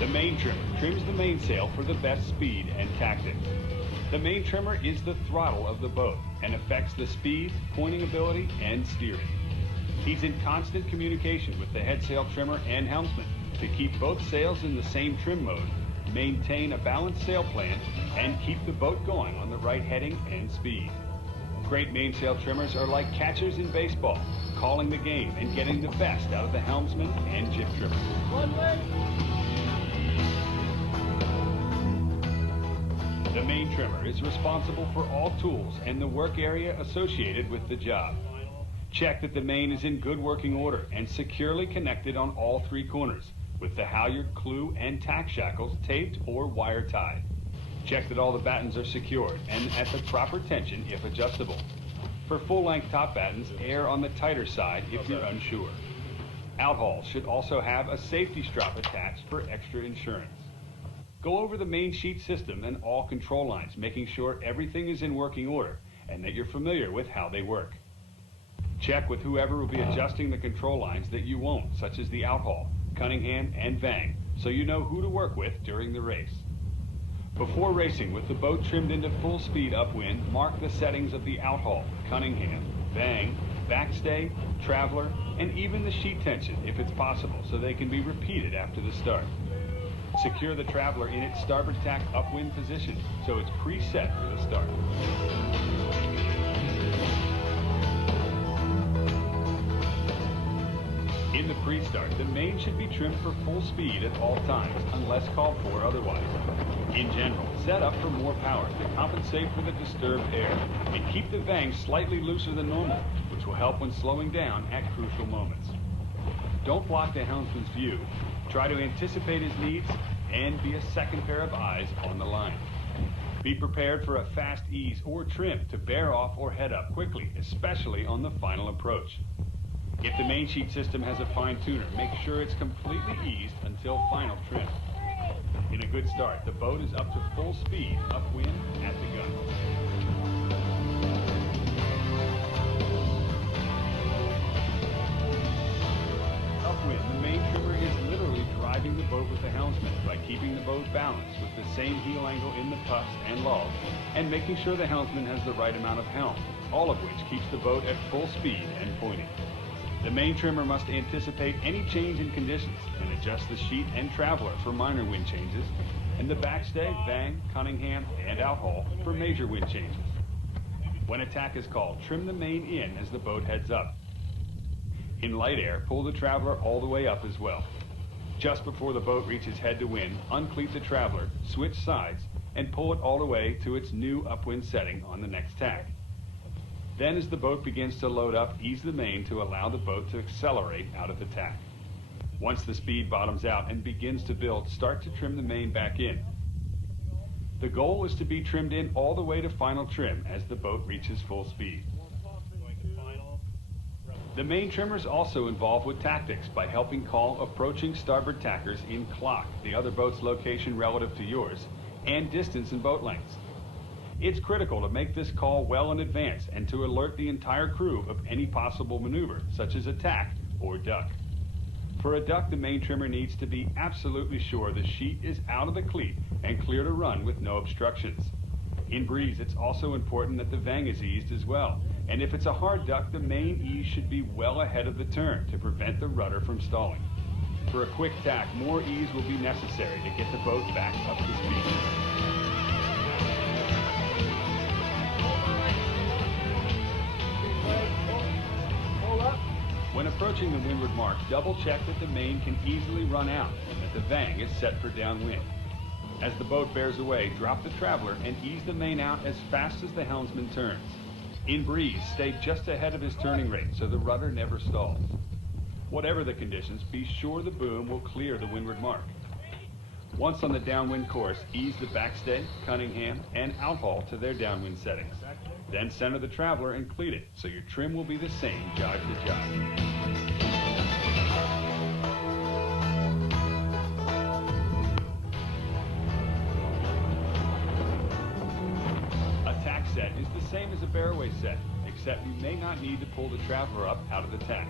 The main trimmer trims the mainsail for the best speed and tactics. The main trimmer is the throttle of the boat and affects the speed, pointing ability, and steering. He's in constant communication with the head sail trimmer and helmsman to keep both sails in the same trim mode, maintain a balanced sail plan, and keep the boat going on the right heading and speed. Great mainsail trimmers are like catchers in baseball, calling the game and getting the best out of the helmsman and jib trimmer. One way. The main trimmer is responsible for all tools and the work area associated with the job. Check that the main is in good working order and securely connected on all three corners with the halyard, clew, and tack shackles taped or wire tied. Check that all the battens are secured and at the proper tension if adjustable. For full-length top battens, err on the tighter side if you're unsure. Outhauls should also have a safety strap attached for extra insurance. Go over the main sheet system and all control lines, making sure everything is in working order and that you're familiar with how they work. Check with whoever will be adjusting the control lines that you won't, such as the Outhaul, Cunningham, and Vang, so you know who to work with during the race. Before racing with the boat trimmed into full speed upwind, mark the settings of the Outhaul, Cunningham, Vang, backstay, traveler, and even the sheet tension if it's possible so they can be repeated after the start. Secure the traveler in its starboard tack upwind position so it's preset for the start. In the pre-start, the main should be trimmed for full speed at all times, unless called for otherwise. In general, set up for more power to compensate for the disturbed air, and keep the vang slightly looser than normal, which will help when slowing down at crucial moments. Don't block the helmsman's view. Try to anticipate his needs and be a second pair of eyes on the line. Be prepared for a fast ease or trim to bear off or head up quickly, especially on the final approach. If the main sheet system has a fine tuner, make sure it's completely eased until final trim. In a good start, the boat is up to full speed, upwind, at the gun. Upwind, the main trimmer is literally driving the boat with the helmsman by keeping the boat balanced with the same heel angle in the puffs and lulls, and making sure the helmsman has the right amount of helm, all of which keeps the boat at full speed and pointing. The main trimmer must anticipate any change in conditions and adjust the sheet and traveler for minor wind changes, and the backstay, Vang, Cunningham, and Outhaul for major wind changes. When attack is called, trim the main in as the boat heads up. In light air, pull the traveler all the way up as well. Just before the boat reaches head to wind, uncleat the traveler, switch sides, and pull it all the way to its new upwind setting on the next tack. Then as the boat begins to load up, ease the main to allow the boat to accelerate out of the tack. Once the speed bottoms out and begins to build, start to trim the main back in. The goal is to be trimmed in all the way to final trim as the boat reaches full speed. The main trimmer is also involved with tactics by helping call approaching starboard tackers in clock, the other boat's location relative to yours, and distance and boat lengths. It's critical to make this call well in advance and to alert the entire crew of any possible maneuver, such as attack or duck. For a duck, the main trimmer needs to be absolutely sure the sheet is out of the cleat and clear to run with no obstructions. In breeze, it's also important that the vang is eased as well, and if it's a hard duck, the main ease should be well ahead of the turn to prevent the rudder from stalling. For a quick tack, more ease will be necessary to get the boat back up to speed. When approaching the windward mark, double check that the main can easily run out and that the vang is set for downwind. As the boat bears away, drop the traveler and ease the main out as fast as the helmsman turns. In breeze, stay just ahead of his turning rate so the rudder never stalls. Whatever the conditions, be sure the boom will clear the windward mark. Once on the downwind course, ease the backstay, Cunningham, and Outhaul to their downwind settings. Then center the traveler and cleat it, so your trim will be the same jibe to jibe. A tack set is the same as a bearway set, except you may not need to pull the traveler up out of the tack.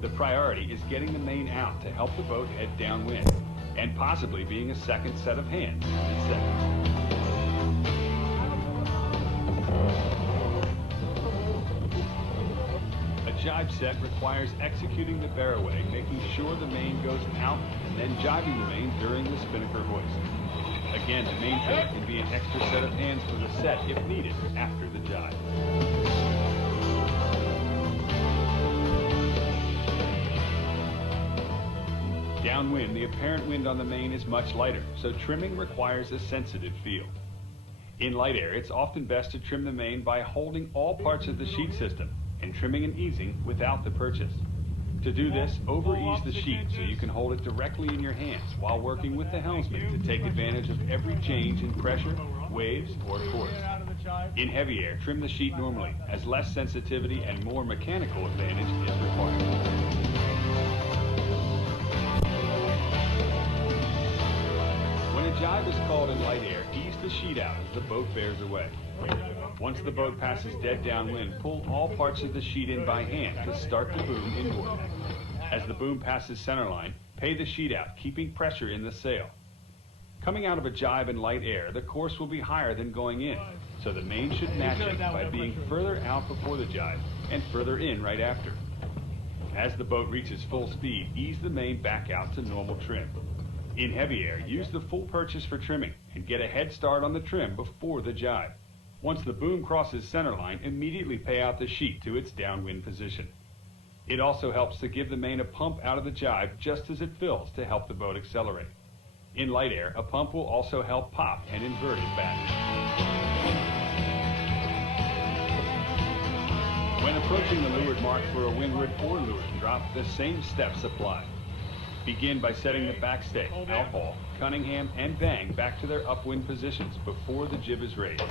The priority is getting the main out to help the boat head downwind. and possibly being a second set of hands in the set. A jibe set requires executing the bearaway, making sure the main goes out, and then jibing the main during the spinnaker hoist. Again, the main tail can be an extra set of hands for the set if needed after the jibe. Downwind, the apparent wind on the main is much lighter, so trimming requires a sensitive feel. In light air, it's often best to trim the main by holding all parts of the sheet system and trimming and easing without the purchase. To do this, over-ease the sheet so you can hold it directly in your hands while working with the helmsman to take advantage of every change in pressure, waves, or course. In heavy air, trim the sheet normally, as less sensitivity and more mechanical advantage is required. When a jibe is called in light air, ease the sheet out as the boat bears away. Once the boat passes dead downwind, pull all parts of the sheet in by hand to start the boom inboard. As the boom passes centerline, pay the sheet out, keeping pressure in the sail. Coming out of a jibe in light air, the course will be higher than going in, so the main should match it by being further out before the jibe and further in right after. As the boat reaches full speed, ease the main back out to normal trim. In heavy air, use the full purchase for trimming and get a head start on the trim before the jibe. Once the boom crosses centerline, immediately pay out the sheet to its downwind position. It also helps to give the main a pump out of the jibe just as it fills to help the boat accelerate. In light air, a pump will also help pop and invert it back. When approaching the leeward mark for a windward or leeward drop, the same steps apply. Begin by setting the backstay, outhaul, Cunningham, and bang back to their upwind positions before the jib is raised.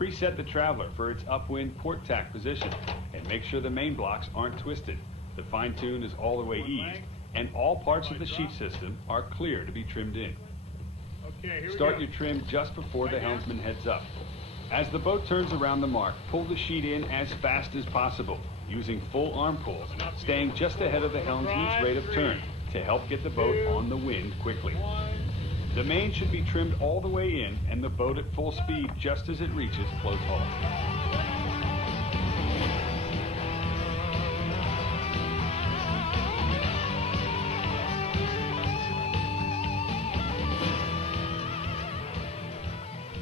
Preset the Traveler for its upwind port tack position and make sure the main blocks aren't twisted. The fine tune is all the way eased and all parts of the sheet system are clear to be trimmed in. Start your trim just before the helmsman heads up. As the boat turns around the mark, pull the sheet in as fast as possible using full arm pulls, staying just ahead of the helmsman's rate of turn to help get the boat on the wind quickly. The main should be trimmed all the way in and the boat at full speed just as it reaches close haul.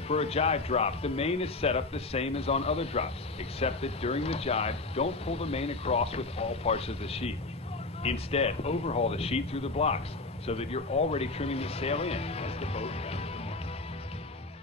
For a jibe drop, the main is set up the same as on other drops, except that during the jibe, don't pull the main across with all parts of the sheet. Instead, overhaul the sheet through the blocks so that you're already trimming the sail in as the boat